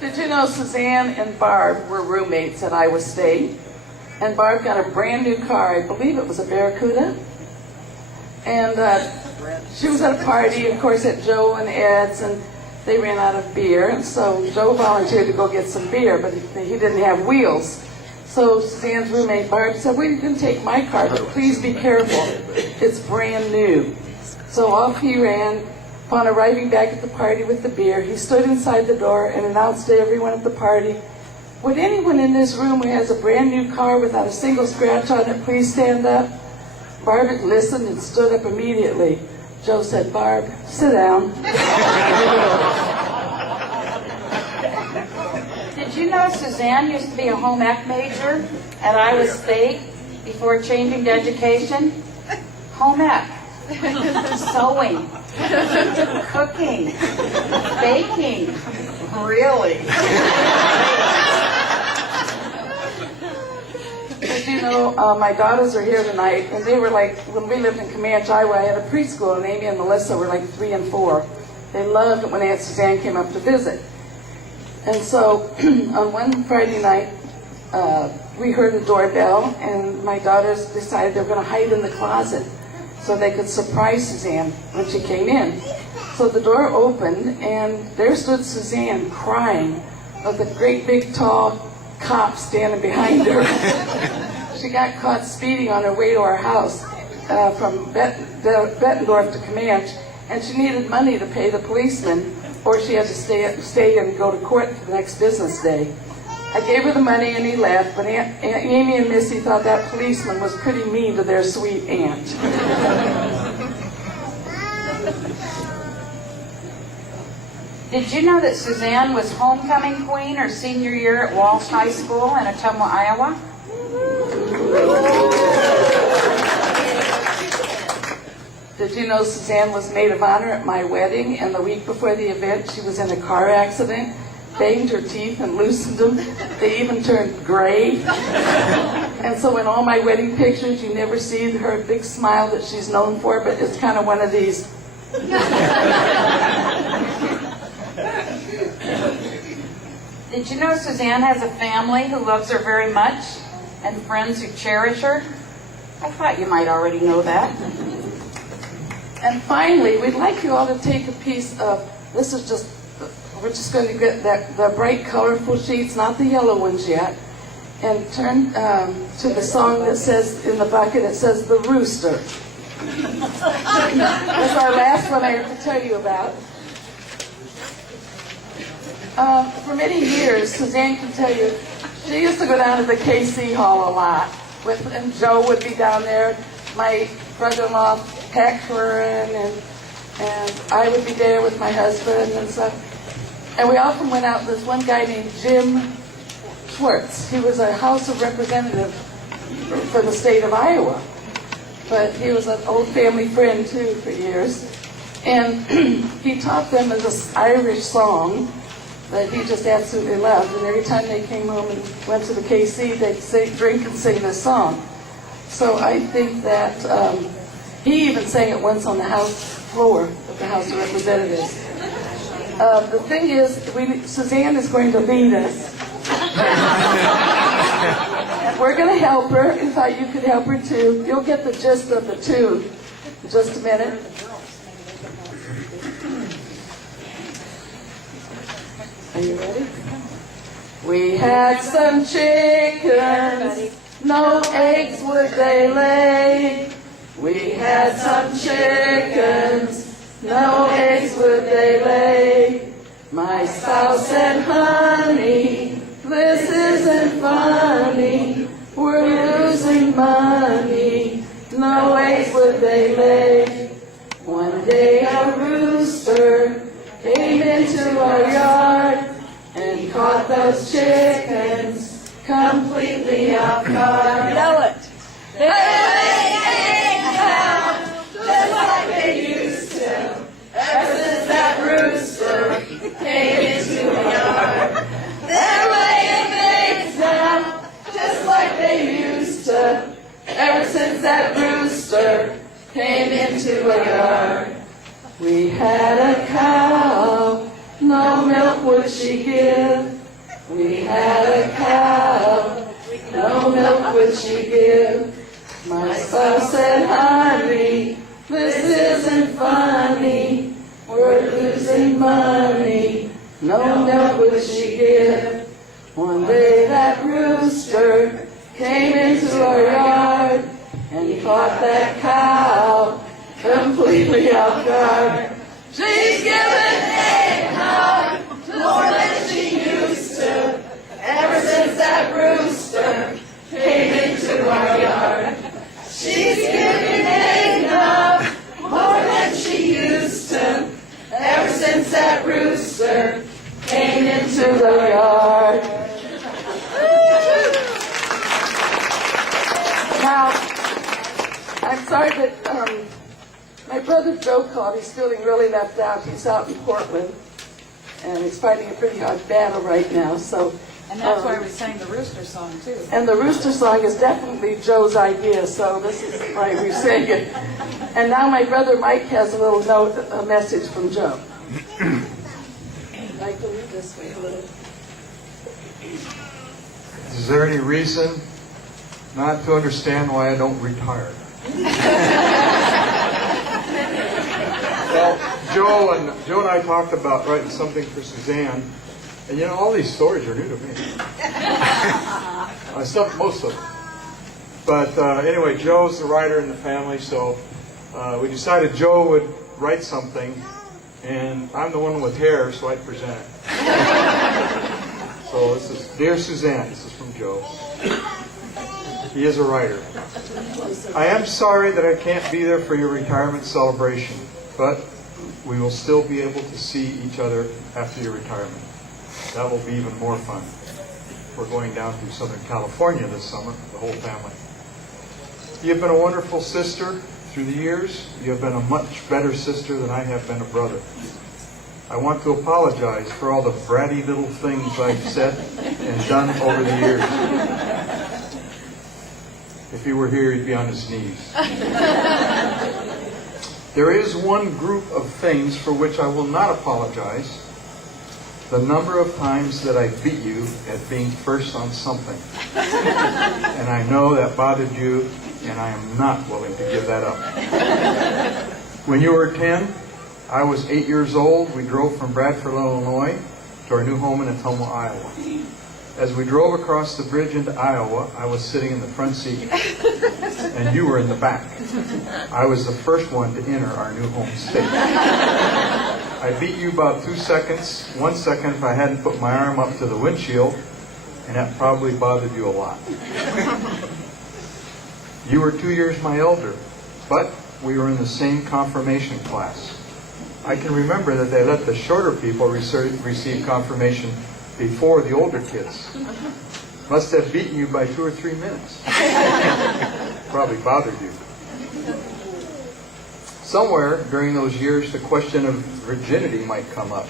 Did you know Suzanne and Barb were roommates at Iowa State? And Barb got a brand new car. I believe it was a Barracuda. And she was at a party, of course, at Joe and Ed's, and they ran out of beer. And so Joe volunteered to go get some beer, but he didn't have wheels. So Suzanne's roommate, Barb, said, well, you can take my car, but please be careful. It's brand new. So off he ran. Upon arriving back at the party with the beer, he stood inside the door and announced to everyone at the party, would anyone in this room who has a brand new car without a single scratch on it please stand up? Barb had listened and stood up immediately. Joe said, Barb, sit down. Did you know Suzanne used to be a home ec major at Iowa State before changing to education? Home ec. Sewing. Cooking. Baking. Really? But you know, my daughters are here tonight, and they were like, when we lived in Comanche, Iowa, I had a preschool, and Amy and Melissa were like 3 and 4. They loved it when Aunt Suzanne came up to visit. And so on one Friday night, we heard a doorbell, and my daughters decided they were going to hide in the closet so they could surprise Suzanne when she came in. So the door opened, and there stood Suzanne crying with a great big tall cop standing behind her. She got caught speeding on her way to our house from Bettendorf to Comanche, and she needed money to pay the policeman, or she had to stay and go to court for the next business day. I gave her the money and he left, but Aunt Amy and Missy thought that policeman was pretty mean to their sweet aunt. Did you know that Suzanne was homecoming queen her senior year at Walsh High School in Ottumwa, Iowa? Did you know Suzanne was maid of honor at my wedding, and the week before the event she was in a car accident, banged her teeth and loosened them. They even turned gray. And so in all my wedding pictures you never see her big smile that she's known for, but it's kind of one of these. Did you know Suzanne has a family who loves her very much and friends who cherish her? I thought you might already know that. And finally, we'd like you all to take a piece of, we're just going to get the bright colorful sheets, not the yellow ones yet, and turn to the song that says, in the bucket, it says, The Rooster. That's our last one I have to tell you about. For many years, Suzanne can tell you, she used to go down to the KC Hall a lot, and Joe would be down there, my brother-in-law Packford, and I would be there with my husband and stuff. And we often went out with this one guy named Jim Schwartz. He was a House of Representative for the state of Iowa, but he was an old family friend too for years. And he taught them this Irish song that he just absolutely loved. And every time they came home and went to the KC, they'd drink and sing this song. So I think that he even sang it once on the House floor of the House of Representatives. The thing is, Suzanne is going to lead us. And we're going to help her. In fact, you could help her too. You'll get the gist of the tune in just a minute. Are you ready? We had some chickens, no eggs would they lay. We had some chickens, no eggs would they lay. My spouse said, honey, this isn't funny. We're losing money, no eggs would they lay. One day a rooster came into our yard and caught those chickens completely off guard. Know it. They lay eggs now, just like they used to, ever since that rooster came into our yard. They're laying eggs now, just like they used to, ever since that rooster came into our yard. We had a cow, no milk would she she give. We had a cow, no milk would she give. My spouse said, honey, this isn't funny. We're losing money, no milk would she give. One day that rooster came into our yard and caught that cow completely off guard. She's given egg more than she used to, ever since that rooster came into our yard. She's given egg more than she used to, ever since that rooster came into the yard. Now, I'm sorry that my brother Joe called. He's feeling really left out. He's out in Portland, and he's fighting a pretty hard battle right now. So, And that's why we sang the rooster song, too. and the rooster song is definitely Joe's idea, so this is why we sang it. And now my brother Mike has a little note, a message from Joe. Mike, will read this way a little. Is there any reason not to understand why I don't retire? Well, Joe and I talked about writing something for Suzanne, and you know, all these stories are new to me. Most of them. But anyway, Joe's the writer in the family, so we decided Joe would write something, and I'm the one with hair, so I'd present it. So this is Dear Suzanne. This is from Joe. He is a writer. I am sorry that I can't be there for your retirement celebration, but we will still be able to see each other after your retirement. That will be even more fun. We're going down to Southern California this summer, the whole family. You have been a wonderful sister through the years. You have been a much better sister than I have been a brother. I want to apologize for all the bratty little things I've said and done over the years. If he were here, he'd be on his knees. There is one group of things for which I will not apologize. The number of times that I beat you at being first on something. And I know that bothered you, and I am not willing to give that up. When you were 10, I was 8 years old. We drove from Bradford, Illinois, to our new home in Ottumwa, Iowa. As we drove across the bridge into Iowa, I was sitting in the front seat, and you were in the back. I was the first one to enter our new home state. I beat you about 2 seconds, 1 second if I hadn't put my arm up to the windshield, and that probably bothered you a lot. You were 2 years my elder, but we were in the same confirmation class. I can remember that they let the shorter people receive confirmation before the older kids. Must have beaten you by 2 or 3 minutes. Probably bothered you. Somewhere during those years, the question of virginity might come up.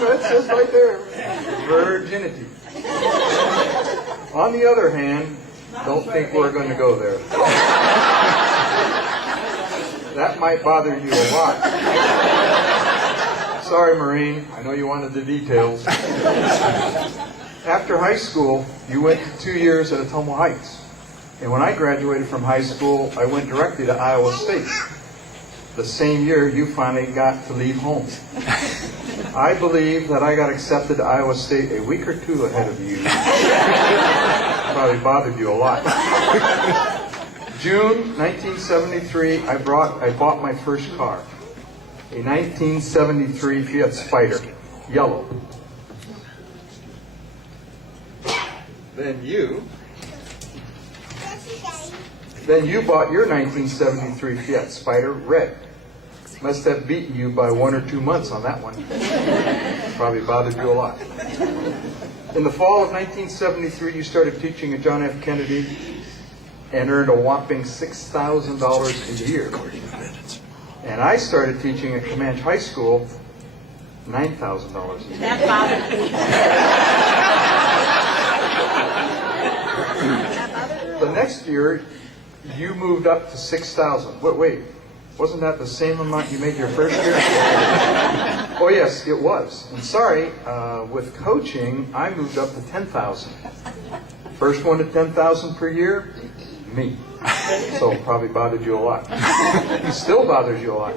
It says right there, virginity. On the other hand, don't think we're going to go there. That might bother you a lot. Sorry, Maureen. I know you wanted the details. After high school, you went to 2 years at Ottumwa Heights. And when I graduated from high school, I went directly to Iowa State. The same year, you finally got to leave home. I believe that I got accepted to Iowa State a week or two ahead of you. Probably bothered you a lot. June 1973, I bought my first car. A 1973 Fiat Spider, yellow. Then you bought your 1973 Fiat Spider, red. Must have beaten you by 1 or 2 months on that one. Probably bothered you a lot. In the fall of 1973, you started teaching at John F. Kennedy and earned a whopping $6,000 a year. And I started teaching at Comanche High School, $9,000 a year. That bothered me. the next year, you moved up to 6,000. Wait, wasn't that the same amount you made your first year? Oh yes, it was. And sorry, with coaching, I moved up to 10,000. First one to 10,000 per year, me. So it probably bothered you a lot. It still bothers you a lot.